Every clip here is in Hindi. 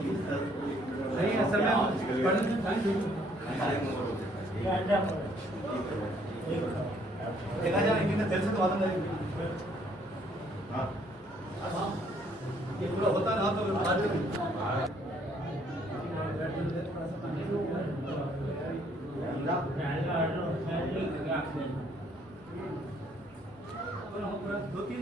नहीं असल में देखा जाए इनमें दिल से तो मालूम नहीं ये पूरा होता ना तो दो तीन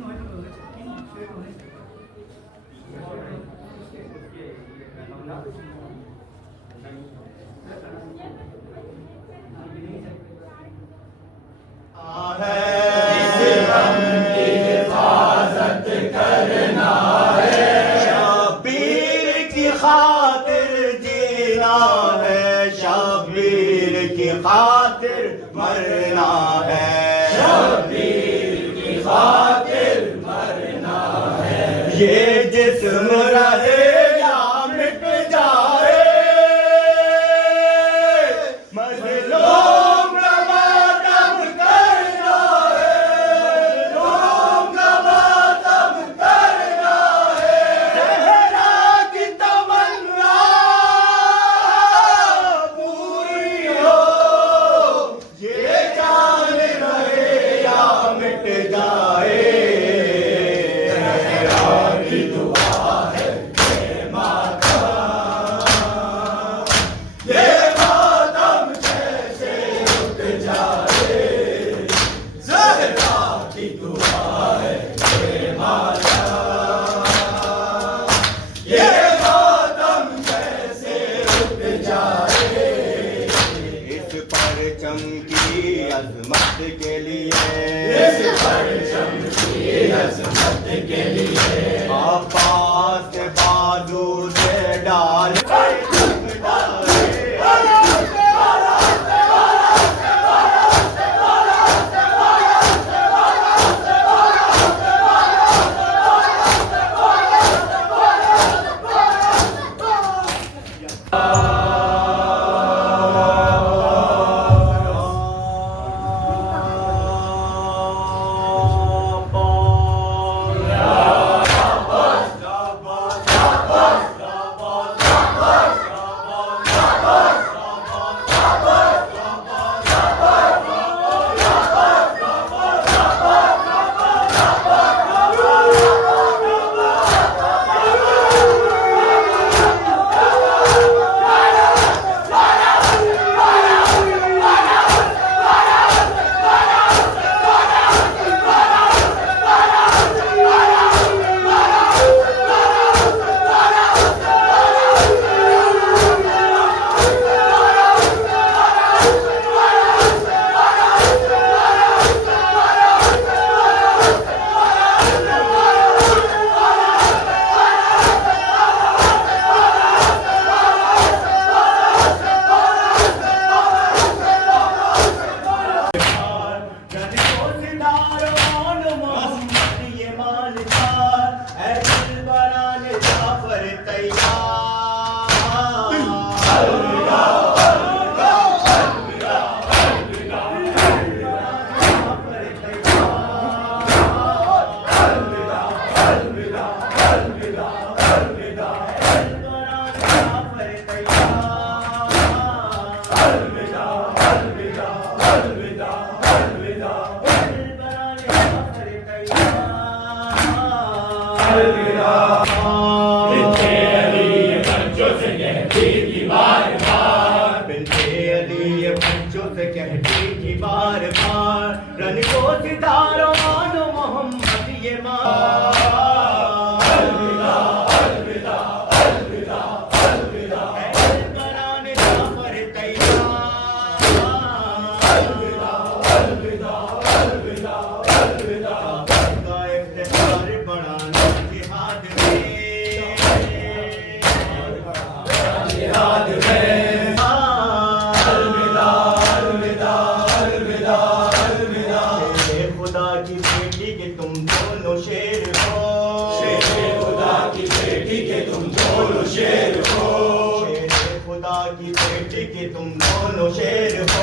खातिर मरना है, शबीर की खातिर मरना है। ये जिस्म रहे या मिट जाए, मज़लूम का मातम करना है, मज़लूम का मातम करना है। ज़हरा की तमन्ना पूरी हो, ये जान रहे या मिट जाए। ज़हरा की दुआ है ये मातम, ये मातम कैसे रुक जाए। ज़हरा की दुआ है ये मातम, ये मातम कैसे रुक जाए। इस परचम की अज़मत के लिए, इस परचम की अज़मत के लिए आपास के बाजू से डाल बार बार रन को सितारों मानो मोहम्मद ये अलविदा अलविदा अलविदा अलविदा बनाने जाफर तैयार अलविदा अलविदा अलविदा अलविदा का इफ्तिखार बढ़ाना जिहाद में जिहाद में शेर हो, खुदा की बेटी के तुम दोनों शेर हो।